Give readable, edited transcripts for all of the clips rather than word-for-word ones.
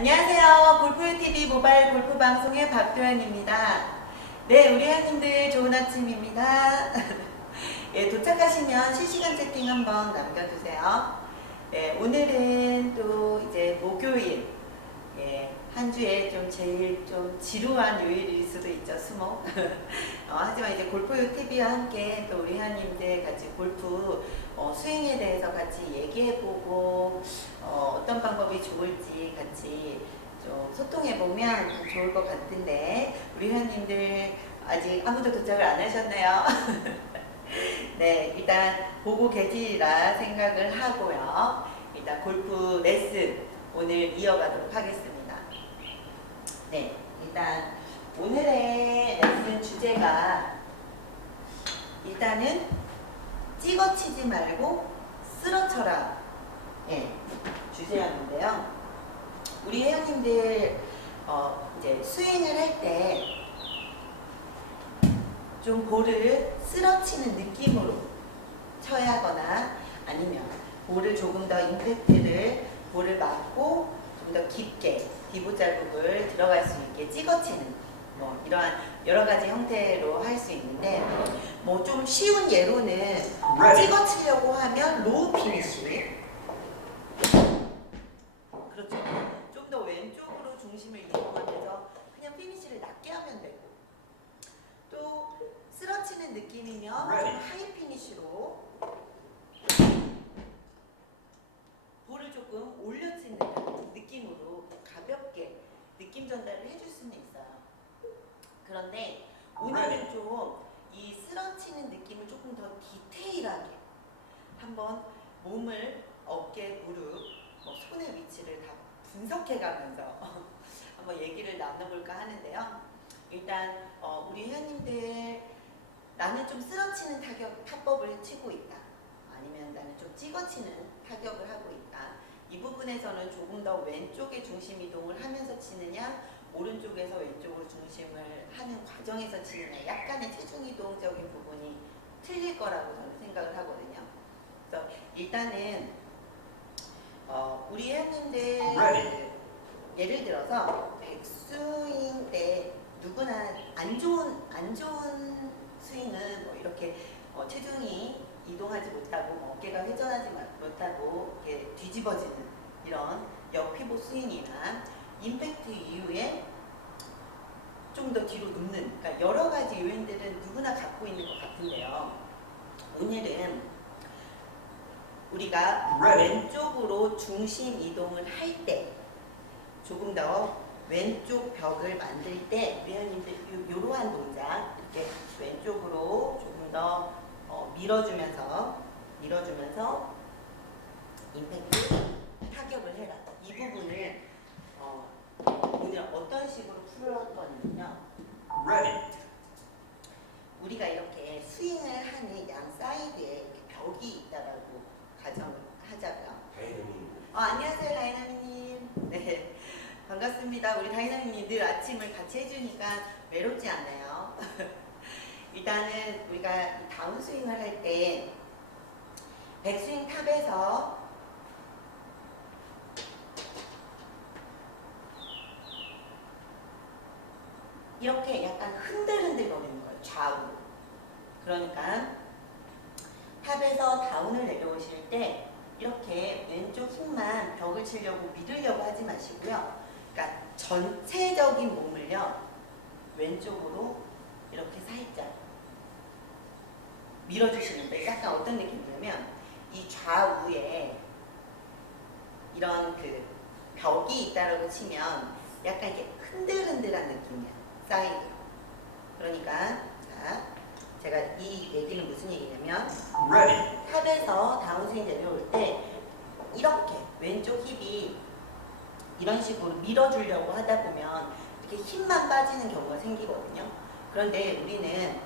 안녕하세요. 골프TV 모바일 골프 방송의 박도연입니다. 네, 우리 회원님들 좋은 아침입니다. 예, 도착하시면 실시간 채팅 한번 남겨주세요. 예, 오늘은 또 이제 목요일, 예, 한 주에 좀 제일 좀 지루한 요일일 수도 있죠, 수목. 하지만 이제 골프TV와 함께 또 우리 회원님들 같이 골프 스윙에 대해서 같이 얘기해보고 어떤 방법이 좋을지 같이 좀 소통해보면 좀 좋을 것 같은데 우리 회원님들 아직 아무도 도착을 안 하셨네요. 네, 일단 보고 계시리라 생각을 하고요. 일단 골프 레슨 오늘 이어가도록 하겠습니다. 네, 일단 오늘의 레슨 주제가 일단은 찍어치지 말고 쓰러쳐라. 예, 주제였는데요. 우리 회원님들 이제 스윙을 할 때 좀 볼을 쓰러치는 느낌으로 쳐야 하거나 아니면 볼을 조금 더 임팩트를 볼을 맞고 좀 더 깊게 디보 자국을 들어갈 수 있게 찍어치는 뭐 이러한 여러 가지 형태로 할 수 있는데 뭐 좀 쉬운 예로는 찍어치려고 하면 로우 피니쉬, 그렇죠. 좀 더 왼쪽으로 중심을 이동하면서 그냥 피니쉬를 낮게 하면 되고, 또 쓰러치는 느낌이면 좀 하이 피니쉬로 볼을 조금 올려치는 느낌으로 가볍게 느낌 전달을 해줄 수는 있어요. 그런데 오늘은 좀 이 쓰러치는 느낌을 조금 더 디테일하게 한번 몸을 어깨, 무릎, 손의 위치를 다 분석해가면서 한번 얘기를 나눠볼까 하는데요. 일단 우리 회원님들 나는 좀 쓰러치는 타법을 치고 있다. 아니면 나는 좀 찍어치는 타격을 하고 있다. 이 부분에서는 조금 더 왼쪽에 중심 이동을 하면서 치느냐, 오른쪽에서 왼쪽으로 중심을 하는 과정에서 치느냐, 약간의 체중 이동적인 부분이 틀릴 거라고 저는 생각을 하거든요. 그래서 일단은 우리 회원님들 예를 들어서 백스윙 때 누구나 안 좋은 스윙은 뭐 이렇게 체중이 이동하지 못하고 어깨가 회전하지 못하고 이렇게 뒤집어지는 이런 역피보 스윙이나 임팩트 이후에 좀 더 뒤로 눕는, 그러니까 여러 가지 요인들은 누구나 갖고 있는 것 같은데요. 오늘은 우리가 왼쪽으로 중심 이동을 할 때 조금 더 왼쪽 벽을 만들 때 회원님들 이러한 동작, 이렇게 왼쪽으로 조금 더 밀어주면서 임팩트 타격을 해라. 이 부분을 오늘 어떤 식으로 풀어할 거냐면요. 우리가 이렇게 스윙을 하는 양 사이드에 이렇게 벽이 있다라고 가정을 하자고요. 안녕하세요, 다이나미님. 네, 반갑습니다. 우리 다이나미님 늘 아침을 같이 해주니까 외롭지 않아요. 일단은 우리가 다운스윙을 할 때 백스윙 탑에서 이렇게 약간 흔들흔들 거리는 거예요. 좌우로. 그러니까 탑에서 다운을 내려오실 때 이렇게 왼쪽 힘만 벽을 치려고 밀으려고 하지 마시고요. 그러니까 전체적인 몸을요, 왼쪽으로 이렇게 살짝 밀어주시는데 약간 어떤 느낌이냐면 이 좌우에 이런 그 벽이 있다라고 치면 약간 이렇게 흔들흔들한 느낌이야. 사이드. 그러니까 자, 제가 이 얘기는 무슨 얘기냐면 탑에서 다운스윙 내려올 때 이렇게 왼쪽 힙이 이런 식으로 밀어주려고 하다 보면 이렇게 힘만 빠지는 경우가 생기거든요. 그런데 우리는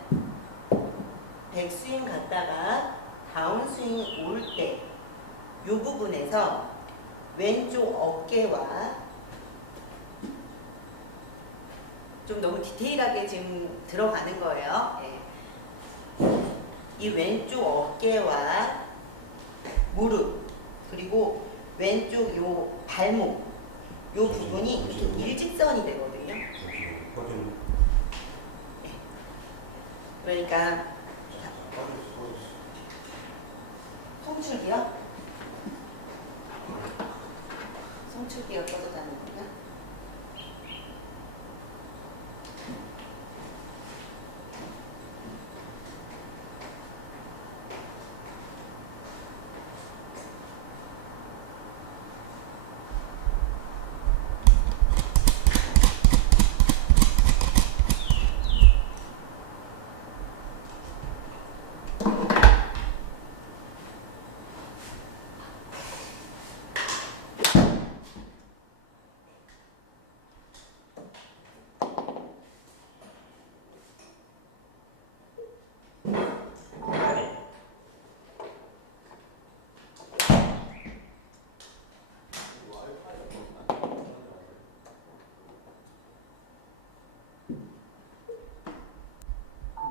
백스윙 갔다가 다운스윙 올 때 이 부분에서 왼쪽 어깨와 좀 너무 디테일하게 지금 들어가는 거예요. 예. 이 왼쪽 어깨와 무릎, 그리고 왼쪽 요 발목, 요 부분이 이렇게 일직선이 되거든요. 그러니까 송출기요? 송출기가 꺼졌다는 거구나.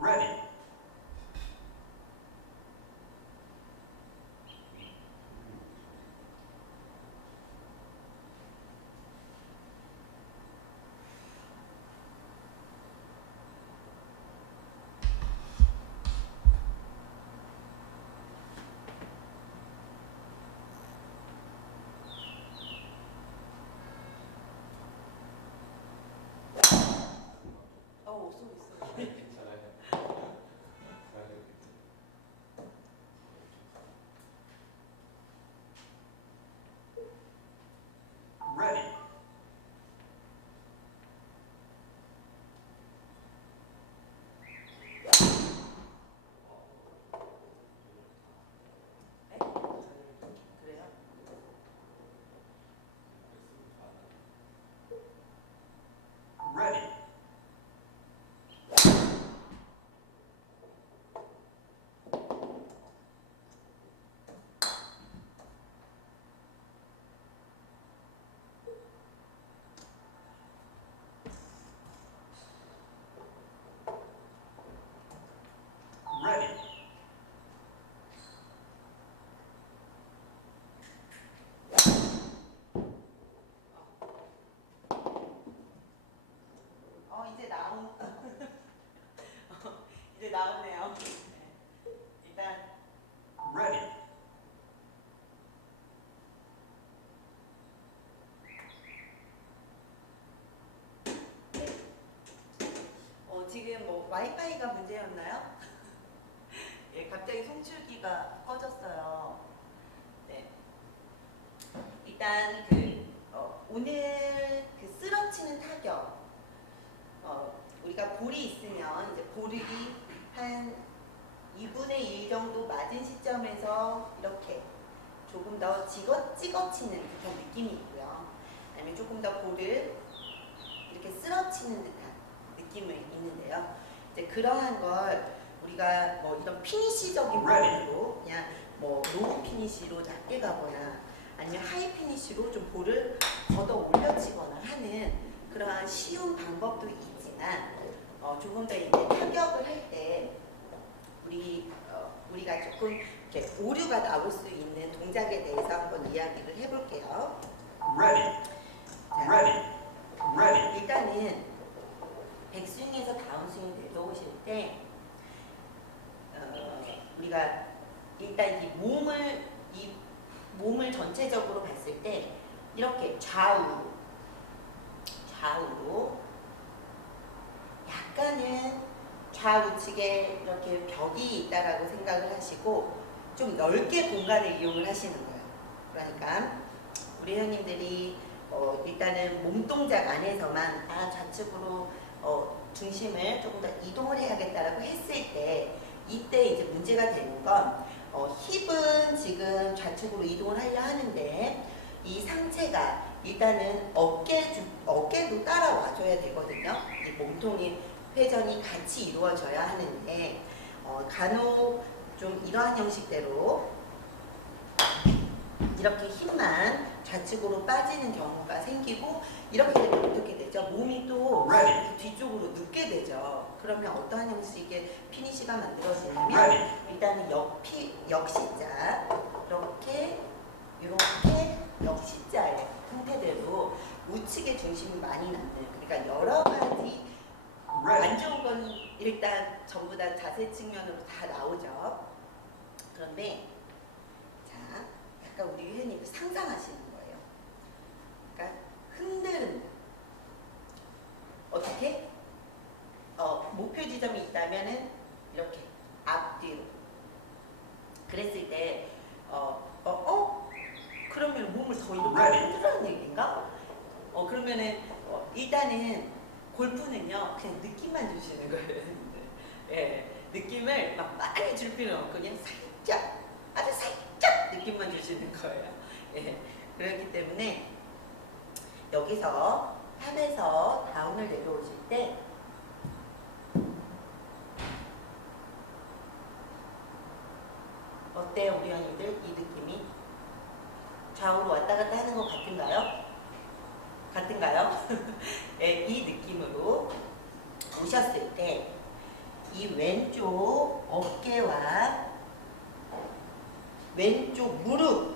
Ready. 쏘리. Ready. 네? 그래요? Ready. Ready. 이제 이제 나오네요. 네. 일단 Ready. 지금 뭐 와이파이가 문제였나요? 예, 갑자기 송출기가 꺼졌어요. 네. 일단 오늘 쓰러치는 타격, 우리가 볼이 있으면 이제 볼이 한 2분의 1 정도 맞은 시점에서 이렇게 조금 더 찍어치는 듯한 느낌이 있고요. 아니면 조금 더 볼을 이렇게 쓰러치는 듯한 느낌이 있는데요. 이제 그러한 걸 우리가 뭐 이런 피니시적인 부분으로 그냥 뭐 로우 피니시로 낮게 가거나 아니면 하이 피니시로 좀 볼을 걷어 올려치거나 하는 그러한 쉬운 방법도 있지만 조금 더 이제 타격을 할 때 우리가 조금 이렇게 오류가 나올 수 있는 동작에 대해서 한번 이야기를 해볼게요. Ready. 자, Ready. Ready. 일단은 백스윙에서 다운스윙 내려오실 때 우리가 일단 이 몸을 전체적으로 봤을 때 이렇게 좌우로 약간은 좌우측에 이렇게 벽이 있다라고 생각을 하시고 좀 넓게 공간을 이용을 하시는 거예요. 그러니까 우리 회원님들이 일단은 몸 동작 안에서만 좌측으로 중심을 조금 더 이동을 해야겠다라고 했을 때 이때 이제 문제가 되는 건 힙은 지금 좌측으로 이동을 하려 하는데 이 상체가 일단은 어깨도 따라와줘야 되거든요. 이 몸통이 회전이 같이 이루어져야 하는데 간혹 좀 이러한 형식대로 이렇게 힘만 좌측으로 빠지는 경우가 생기고 이렇게 되면 어떻게 되죠? 몸이 또 Ready. 뒤쪽으로 눕게 되죠. 그러면 어떠한 형식의 피니시가 만들어지냐면 일단은 역시자 이렇게 역시자의 형태대로 중심이 많이 남는, 그러니까 여러 가지 안 ready, 좋은 건 일단 전부 다 자세 측면으로 다 나오죠. 그런데 자, 약간 우리 회원님들 상상하시는 거예요. 그러니까 흔들은 어떻게? 목표 지점이 있다면은 이렇게 앞뒤로. 그랬을 때 그러면 몸을 더 이렇게 흔들라는 얘기인가? 그러면은 일단은 골프는요 그냥 느낌만 주시는 거예요. 예, 느낌을 막 많이 줄 필요는 없고 그냥 살짝, 아주 살짝 느낌만 주시는 거예요. 예, 그렇기 때문에 여기서 탑에서 다운을 내려오실 때 어때요, 우리 언니들? 이 느낌이 좌우로 왔다 갔다 하는 것 같은가요? 같은가요? 네, 이 느낌으로 오셨을 때 이 왼쪽 어깨와 왼쪽 무릎,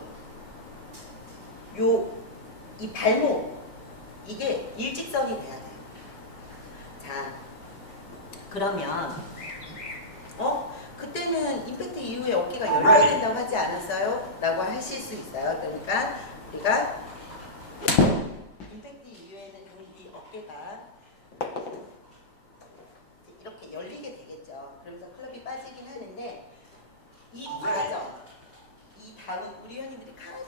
이 발목, 이게 일직선이 돼야 돼요. 자, 그러면 그때는 임팩트 이후에 어깨가 열려야 된다고 하지 않았어요? 라고 하실 수 있어요. 그러니까 우리가 임팩트 이후에는 이 어깨가 이렇게 열리게 되겠죠. 그러면서 클럽이 빠지긴 하는데 이 과정, 이 다음 우리 회원님들이 가장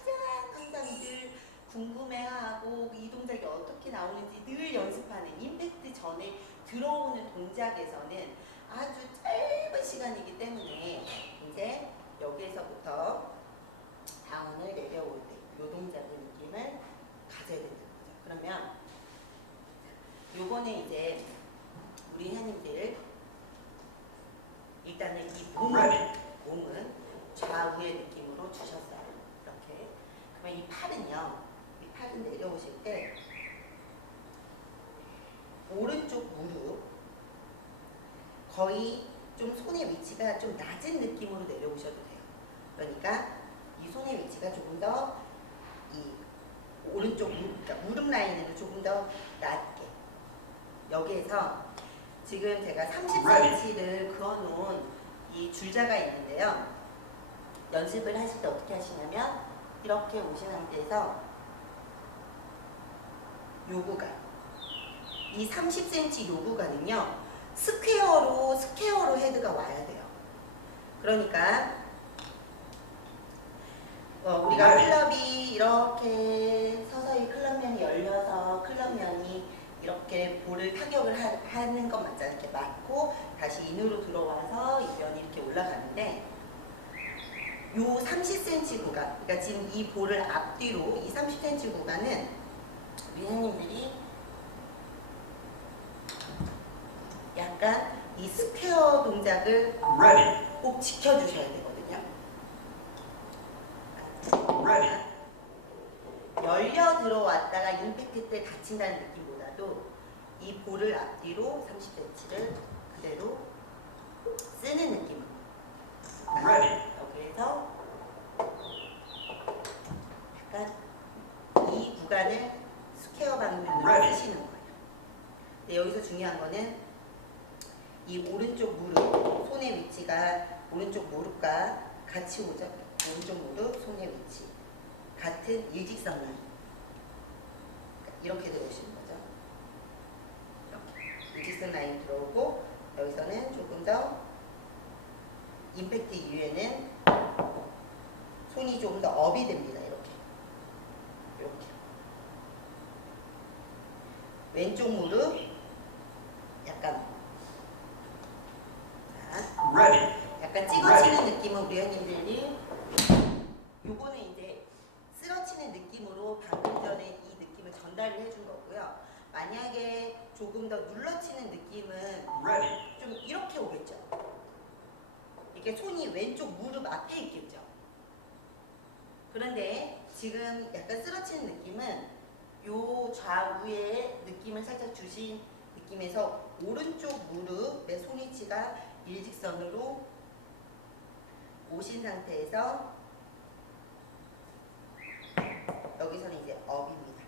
항상 늘 궁금해하고 이 동작이 어떻게 나오는지 늘 연습하는 임팩트 전에 들어오는 동작에서는 아주 짧은 시간이기 때문에 이제 여기에서부터 다운을 내려올 때 이 동작의 느낌을 가져야 된다는 거죠. 그러면 요번에 이제 우리 회원님들 일단은 이 몸은 좌우의 느낌으로 주셨어요. 이렇게. 그러면 이 팔은 내려오실 때 오른쪽 무릎 거의 좀 손의 위치가 좀 낮은 느낌으로 내려오셔도 돼요. 그러니까 이 손의 위치가 조금 더 이 오른쪽 그러니까 무릎 라인으로 조금 더 낮게. 여기에서 지금 제가 30cm를 그어놓은 이 줄자가 있는데요. 연습을 하실 때 어떻게 하시냐면 이렇게 오신 상태에서 요 구간, 이 30cm 요 구간은요 스퀘어로 헤드가 와야 돼요. 그러니까 우리가 클럽이 이렇게 서서히 클럽면이 열려서 클럽면이 이렇게 볼을 타격을 하는 것 맞잖아요. 이렇게 맞고 다시 인으로 들어와서 이 면이 이렇게 올라가는데 요 30cm 구간, 그러니까 지금 이 볼을 앞뒤로 이 30cm 구간은 우리 선생님들이 약간 이 스퀘어 동작을 ready, 꼭 지켜주셔야 되거든요. ready, 열려 들어왔다가 임팩트 때 다친다는 느낌보다도 이 볼을 앞뒤로 30cm를 그대로 쓰는 느낌. ready, 여기에서 약간 이 구간을 스퀘어 방면으로 쓰시는 거예요. 근데 여기서 중요한 거는 이 오른쪽 무릎, 손의 위치가 오른쪽 무릎과 같이 오죠. 오른쪽 무릎, 손의 위치 같은 일직선 라인. 이렇게 들어오시는 거죠. 이렇게 일직선 라인 들어오고 여기서는 조금 더 임팩트 이후에는 손이 조금 더 업이 됩니다. 이렇게 왼쪽 무릎 약간 ready, 약간 찍어치는 느낌은 우리 회원님들이 요거는 이제 쓰러치는 느낌으로 방금 전에 이 느낌을 전달을 해준 거고요. 만약에 조금 더 눌러치는 느낌은 ready, 좀 이렇게 오겠죠. 이렇게 손이 왼쪽 무릎 앞에 있겠죠. 그런데 지금 약간 쓰러치는 느낌은 요 좌우의 느낌을 살짝 주신 느낌에서 오른쪽 무릎의 손위치가 일직선으로 오신 상태에서 여기서는 이제 업입니다.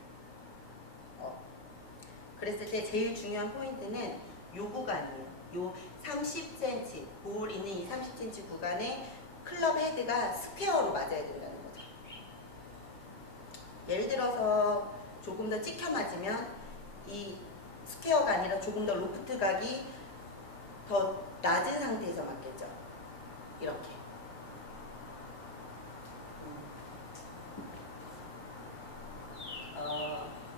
그랬을 때 제일 중요한 포인트는 요 구간이에요. 요 30cm, 볼 있는 이 30cm 구간에 클럽 헤드가 스퀘어로 맞아야 된다는 거죠. 예를 들어서 조금 더 찍혀 맞으면 이 스퀘어가 아니라 조금 더 로프트 각이 더 낮은 상태에서 맞겠죠. 이렇게.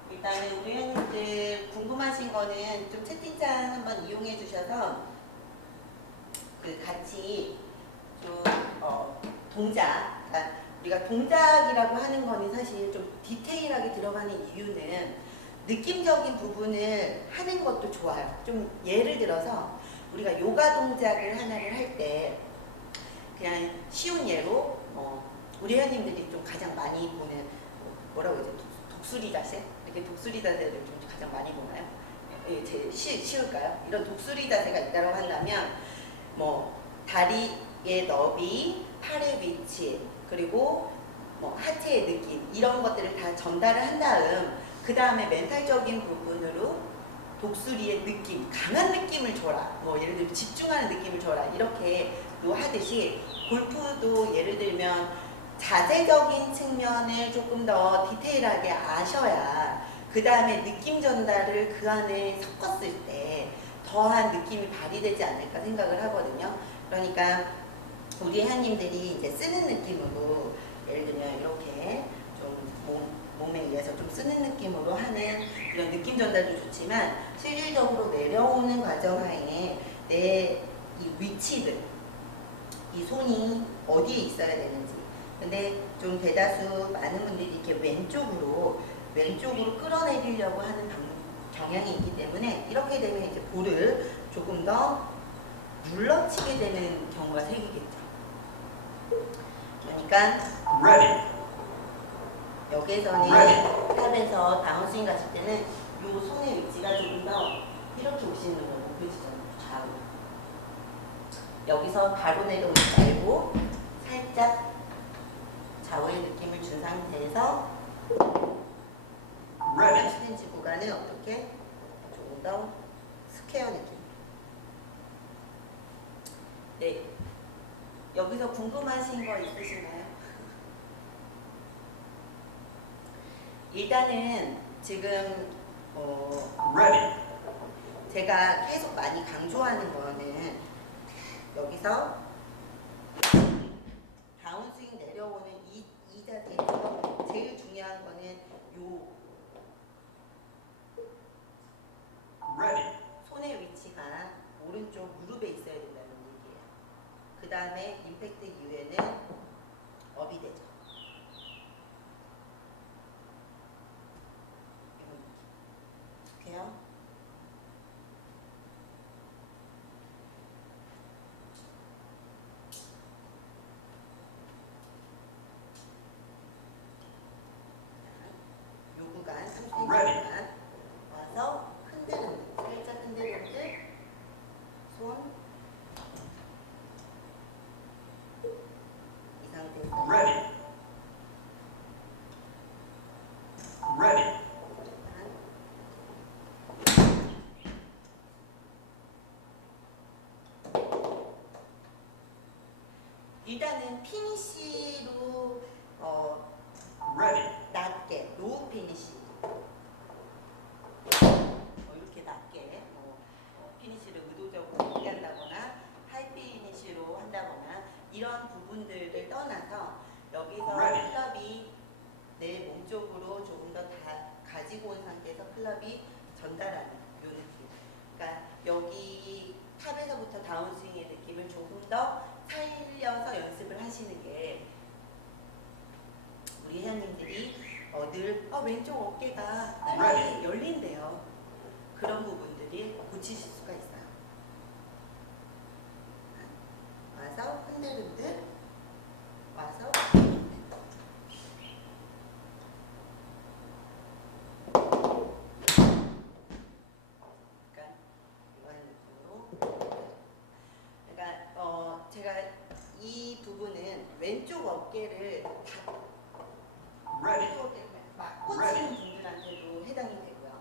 일단은 우리 회원님들 궁금하신 거는 좀 채팅창 한번 이용해 주셔서 그 같이 좀 동작, 그러니까 우리가 동작이라고 하는 거는 사실 좀 디테일하게 들어가는 이유는 느낌적인 부분을 하는 것도 좋아요. 좀 예를 들어서 우리가 요가 동작을 하나를 할 때 그냥 쉬운 예로 우리 회원님들이 좀 가장 많이 보는 뭐라고 하죠? 독수리 자세? 이렇게 독수리 자세를 좀 가장 많이 보나요? 예, 제일 쉬울까요? 이런 독수리 자세가 있다고 한다면 뭐 다리의 너비, 팔의 위치, 그리고 뭐 하체의 느낌 이런 것들을 다 전달을 한 다음 그 다음에 멘탈적인 부분으로 독수리의 느낌, 강한 느낌을 줘라. 뭐 예를 들면 집중하는 느낌을 줘라. 이렇게 또 하듯이 골프도 예를 들면 자세적인 측면을 조금 더 디테일하게 아셔야 그 다음에 느낌 전달을 그 안에 섞었을 때 더한 느낌이 발휘되지 않을까 생각을 하거든요. 그러니까 우리 회원님들이 이제 쓰는 느낌으로 예를 들면 이렇게 좀 몸에 의해서 좀 쓰는 느낌으로 하는 이런 느낌 전달도 좋지만 실질적으로 내려오는 과정 하에 내 이 위치들, 이 손이 어디에 있어야 되는지. 근데 좀 대다수 많은 분들이 이렇게 왼쪽으로 끌어내리려고 하는 경향이 있기 때문에 이렇게 되면 이제 볼을 조금 더 눌러치게 되는 경우가 생기겠죠. 그러니까 Ready. 여기서는 Ready. 탑에서 다운스윙 갔을 때는 이 손의 위치가 조금 더 이렇게 오시는 거예요. 보이시잖아요. 좌우로. 여기서 바로 내려오지 말고 살짝 좌우의 느낌을 준 상태에서 Ready. 30cm 구간을 어떻게 조금 더 스퀘어 느낌. 네. 여기서 궁금하신 거 있으신가요? 일단은 지금 Ready. 제가 계속 많이 강조하는 거는 여기서 다운스윙 내려오는 이 자세에서 제일 중요한 거는 요 Ready. 손의 위치가 오른쪽 무릎에 있어야 된다는 얘기예요. 그 다음에 임팩트 이후에는 업이 되죠. 돼요? 요 구간 30cm 구간 와서 흔들흔들 살짝 흔들흔들 손 이 상태에서 Ready. Ready. 일단은 피니시로 Ready. 낮게 로우 피니시 이렇게 낮게 피니시를 의도적으로 높게 한다거나 하이 피니시로 한다거나 이런 부분들을 떠나서 여기서 Ready. 클럽이 내 몸쪽으로 조금 더 가지고 온 상태에서 클럽이 전달하는 요 느낌. 그러니까 여기 탑에서부터 다운스윙의 느낌을 조금 더 살려서 연습을 하시는 게 우리 회원님들이 늘 왼쪽 어깨가 빨리 열린대요. 그런 부분들이 고치실 수가 있어요. 와서 흔들흔들 와서 그러니까 이런 느낌으로 그러니까 제가 이 부분은 왼쪽 어깨를 다 Ready. 왼쪽 어깨를 막 꽂히는 분들한테도 해당이 되고요.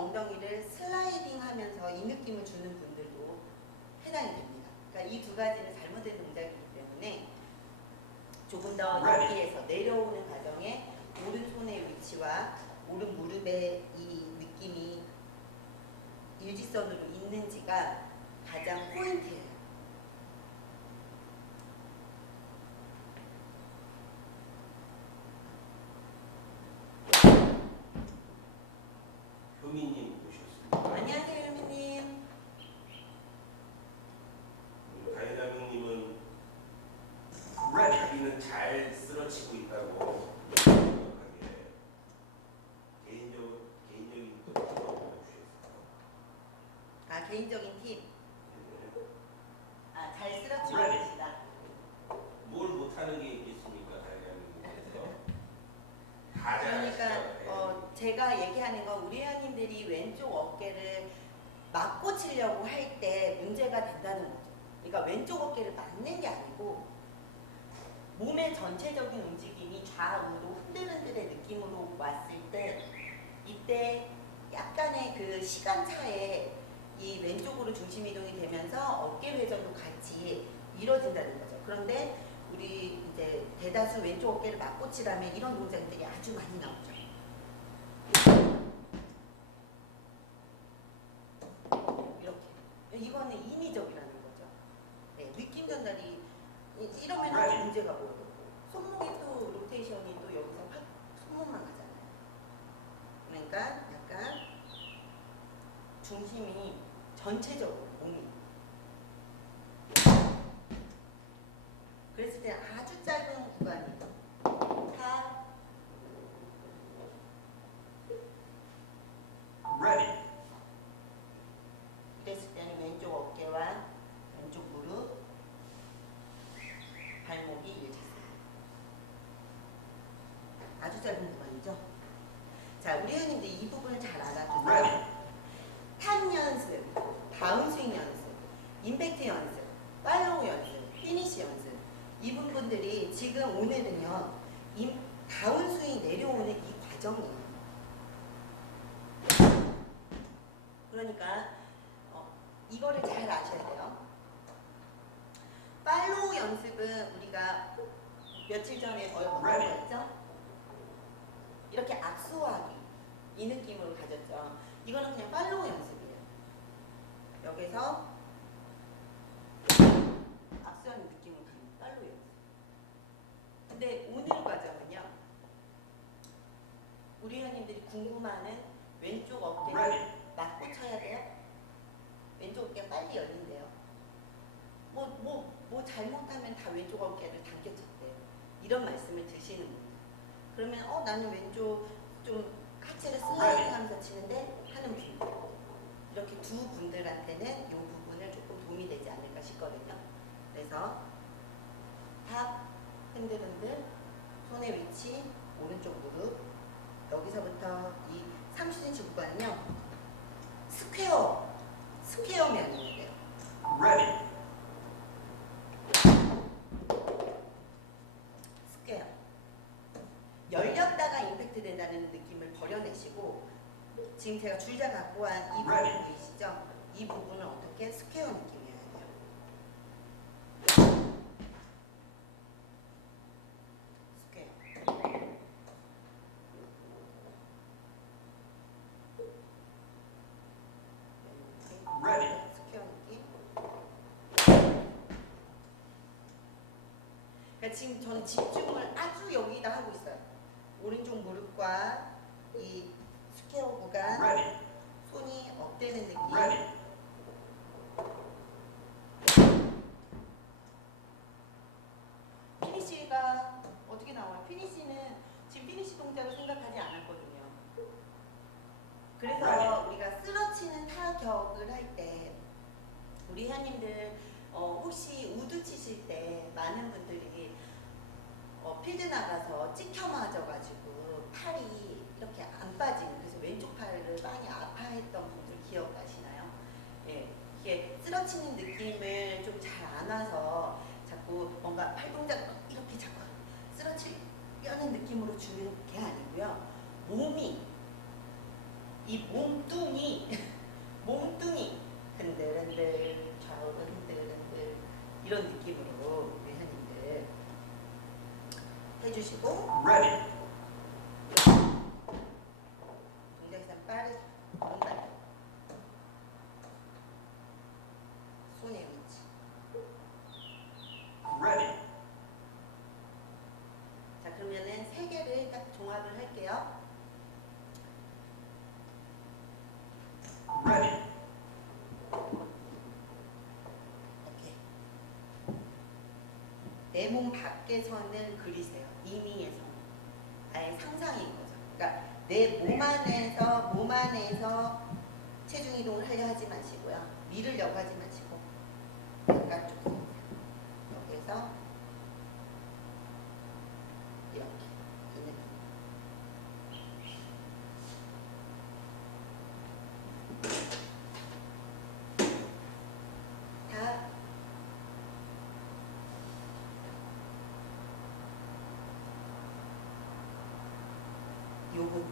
엉덩이를 슬라이딩 하면서 이 느낌을 주는 분들도 해당이 됩니다. 그러니까 이 두 가지는 잘못된 동작이기 때문에 조금 더 여기에서 내려오는 과정에 오른손의 위치와 오른 무릎의 이 느낌이 일직선으로 있는지가 가장 포인트예요. 효민님 모셨습니다. 안녕하세요, 유미님. 다이나믹님은 ready, 자기는 잘 쓰러치고 있다고 생각하기에 개인적인 또 주셨어요. 아, 개인적인 팁. 아, 잘 쓰러지고 Ready. 계시다. 뭘 못하는 게 있겠습니까, 다이나믹님께서? 다 그러니까 잘하시죠. 제가 얘기하는 건 우리 회원님들이 왼쪽 어깨를 맞고 치려고 할 때 문제가 된다는 거죠. 그러니까 왼쪽 어깨를 맞는 게 아니고 몸의 전체적인 움직임이 좌우로 흔들흔들의 느낌으로 왔을 때 이때 약간의 그 시간차에 이 왼쪽으로 중심 이동이 되면서 어깨 회전도 같이 이루어진다는 거죠. 그런데 우리 이제 대다수 왼쪽 어깨를 맞고 치라면 이런 동작들이 아주 많이 나오죠. 이렇게. 이거는 인위적이라는 거죠. 네, 느낌 전달이 이러면 Ready. 문제가 뭐예요? 손목이 또 로테이션이 또 여기서 확 손목만 가잖아요. 그러니까 약간 중심이 전체적으로 몸이. 그랬을 때 아주 짧은 구간이 다 ready, 이랬을 때는 왼쪽 어깨와 왼쪽 무릎, 발목이 일직선. 아주 짧은 구간이죠. 자, 우리 회원님들 이 부분을 잘 알아두세요. ready, 탑 연습, 다운스윙 연습, 임팩트 연습, 팔로우 연습, 피니시 연습. 이 부분들이 지금 오늘은요, 다운스윙 내려오는 이 과정이에요. 그러니까 이거를 잘 아셔야 돼요. 팔로우 연습은 우리가 며칠 전에 어떤 거였죠? 이렇게 악수하기 이 느낌으로 가졌죠. 이거는 그냥 팔로우 연습이에요. 여기서 악수하는 느낌으로 가는 팔로우 연습. 근데 오늘 과정은요, 우리 회원님들이 궁금해하는 왼쪽 어깨를 ready, 맞고 쳐야 돼요? 왼쪽 어깨가 빨리 열린대요. 뭐 잘못하면 다 왼쪽 어깨를 당겨쳤대요. 이런 말씀을 드시는 분들. 그러면 나는 왼쪽 좀 하체를 슬라이딩 하면서 치는데 하는 분들. 이렇게 두 분들한테는 이 부분을 조금 도움이 되지 않을까 싶거든요. 그래서 탑 흔들흔들, 손의 위치, 오른쪽 무릎. 여기서부터 이 30cm 구간은요, 스퀘어 면이어야 돼요. ready, 스퀘어. 열렸다가 임팩트 된다는 느낌을 버려내시고, 지금 제가 줄자 갖고 한 이 부분 Ready. 보이시죠? 이 부분을 어떻게 스퀘어 느낌이어야 돼요. 스퀘어. Ready. 스퀘어 느낌. 그러니까 지금 저는 집중을 아주 여기다 하고 있어요. 오른쪽 무릎과 이 스퀘어 구간, ready, 손이 업되는 느낌. ready, 피니쉬가 어떻게 나와요? 피니쉬는 지금 피니쉬 동작을 생각하지 않았거든요. 그래서 우리가 쓰러치는 타격을 할 때 우리 회원님들 혹시 우드 치실 때 많은 분들이 필드 나가서 찍혀 맞아가지고 팔이 이렇게 안 빠지는, 그래서 왼쪽 팔을 많이 아파했던 분들 기억나시나요? 예, 이게 쓰러치는 느낌을 좀 잘 안 와서 자꾸 뭔가 팔 동작 이렇게 자꾸 쓰러치려는 느낌으로 주는 게 아니고요. 몸이 이 몸뚱이 몸뚱이 흔들흔들 좌우로 흔들흔들 이런 느낌으로 회원님들 해주시고 ready, 동작이 빠르게 뭔가 손의 위치. ready, 자 그러면은 세 개를 딱 종합을 할게요. ready, 오케이. 내 몸 밖의 선을 그리세요. 이미의 선. 아예 상상인 거죠. 그러니까 내 몸 안에서 체중 이동을 하려 하지 마시고요. 밀으려고 하지 마시고 바깥쪽 선. 여기에서 이렇게 이 느낌. 다 요거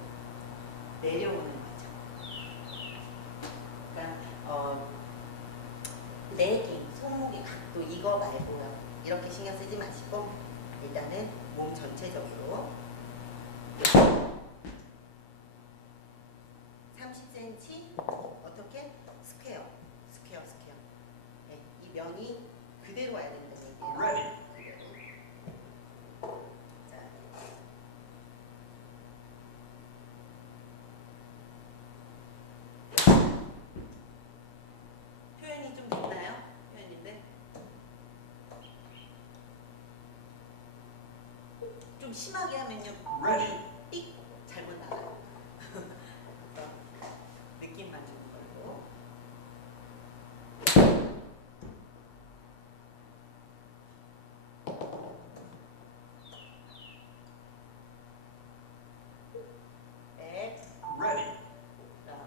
내려오는 거죠. 그러니까 레깅, 손목의 각도 이거 말고요. 이렇게 신경 쓰지 마시고 일단은 몸 전체적으로 30cm 어떻게? 스퀘어. 네, 이 면이 그대로 와야 된다는 얘기예요. ready, 자, 표현이 좀 됐나요? 표현인데 좀 심하게 하면요 ready, 삑 잘못 나가요. 그래서 느낌만 주는 걸로. 백, ready, 라우.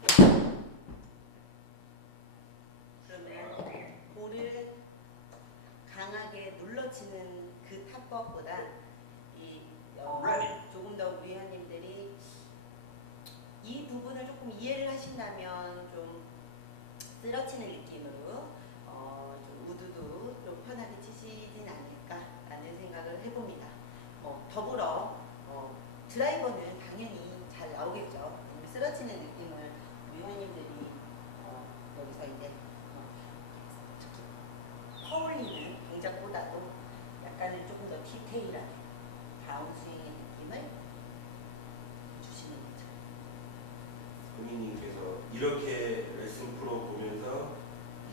이렇게. 그러면 볼을 강하게 눌러치는 그 타법보다 이 ready, 조금 더 우리 회원님들이 이 부분을 조금 이해를 하신다면 좀 쓰러치는 느낌으로 좀 우두도 좀 편하게 치시진 않을까라는 생각을 해봅니다. 더불어 드라이버는 당연히 잘 나오겠죠. 쓰러치는 느낌을 우리 회원님들이 여기서 이제 특히 퍼올리는 동작보다도 약간은 조금 더 디테일하게 다운스윙의 느낌을 주시는 거죠. 금희님께서 이렇게 레슨 프로 보면서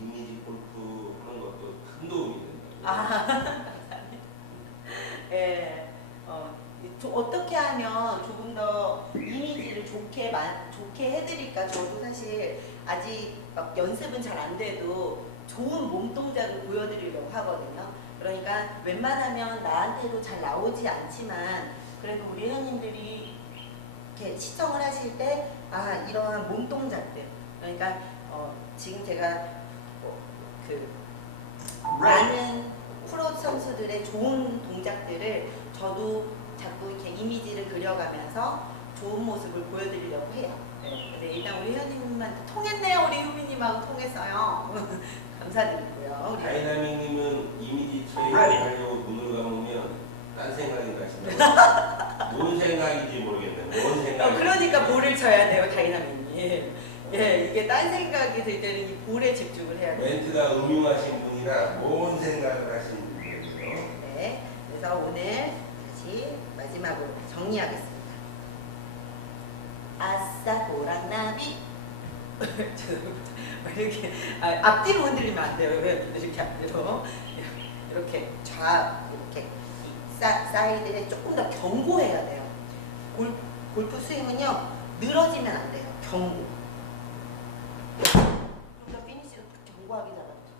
이미지 골프 하는 것도 큰 도움이 된다. 감사합니다. 예, 어떻게 하면 조금 더 이미지를 좋게 해드릴까? 저도 사실 아직 막 연습은 잘 안 돼도 좋은 몸 동작을 보여드리려고 하거든요. 그러니까 웬만하면 나한테도 잘 나오지 않지만 그래도 우리 회원님들이 이렇게 시청을 하실 때 이러한 몸 동작들 그러니까 지금 제가 그 ready, 많은 프로 선수들의 좋은 동작들을 저도 자꾸 이렇게 이미지를 그려가면서 좋은 모습을 보여드리려고 해요. 네. 근데 일단 우리 회원님한테 통했네요. 우리 효민님하고 통했어요. 감사드리고요. 우리 다이나믹님은 이미지 트레이닝 하려고 눈을 감으면 딴 생각이 나시나요? 뭔 생각인지 모르겠네. 뭔 생각? 그러니까 볼을 쳐야 돼요, 다이나믹님. 예, 이게 딴 생각이 들 때는 이 볼에 집중을 해야 돼요. 멘트가 음흉하신 분이라 뭔 생각을 하시는 분이에요. 네, 그래서 오늘 다시 마지막으로 정리하겠습니다. 아싸 호랑나비 이렇게 앞뒤로 흔들리면 안 돼요. 왜 이렇게 앞뒤로 이렇게 이렇게 사이드에 조금 더 견고해야 돼요. 골프 스윙은요 늘어지면 안 돼요. 견고. 좀 더 피니시를 견고하게 잡아주세요.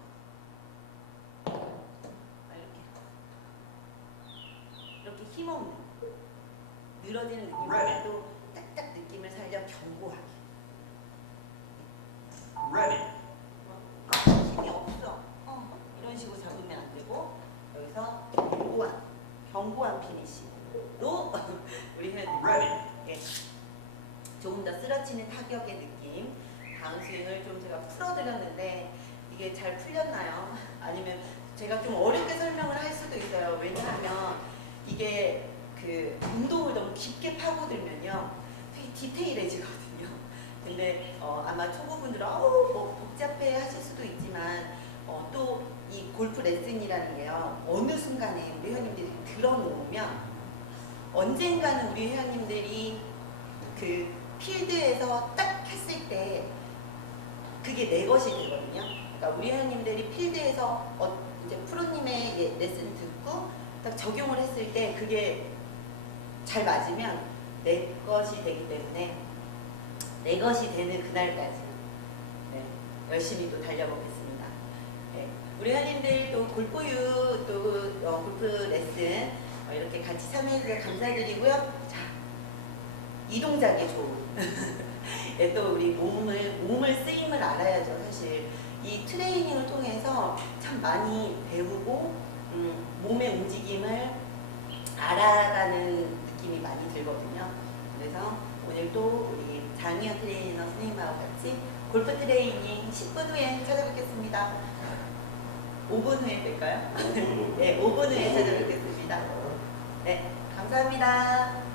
이렇게 힘없는 늘어지는 느낌보다도 딱딱 느낌을 살려 견고하게. ready, 조금 더 쓰러치는 타격의 느낌, 다운스윙을 좀 제가 풀어드렸는데 이게 잘 풀렸나요? 아니면 제가 좀 어렵게 설명을 할 수도 있어요. 왜냐하면 이게 그 운동을 너무 깊게 파고들면요 되게 디테일해지거든요. 근데 아마 초보분들은 뭐 복잡해 하실 수도 있지만 또 이 골프 레슨이라는 게요 어느 순간에 우리 회원님들이 들어놓으면 언젠가는 우리 회원님들이 그 필드에서 딱 했을 때 그게 내 것이 되거든요. 그러니까 우리 회원님들이 필드에서 이제 프로님의 레슨 듣고 딱 적용을 했을 때 그게 잘 맞으면 내 것이 되기 때문에 내 것이 되는 그날까지 열심히 또 달려보겠습니다. 네. 우리 회원님들 또 골프유 또 골프 레슨 이렇게 같이 참여해주셔서 감사드리고요. 자, 이 동작이 좋은 네, 또 우리 몸을 쓰임을 알아야죠. 사실 이 트레이닝을 통해서 참 많이 배우고 몸의 움직임을 알아가는 느낌이 많이 들거든요. 그래서 오늘 또 우리 장희연 트레이너 선생님하고 같이 골프 트레이닝 10분 후에 찾아뵙겠습니다. 5분 후에 될까요? 네, 5분 후에 찾아뵙겠습니다. 네, 감사합니다.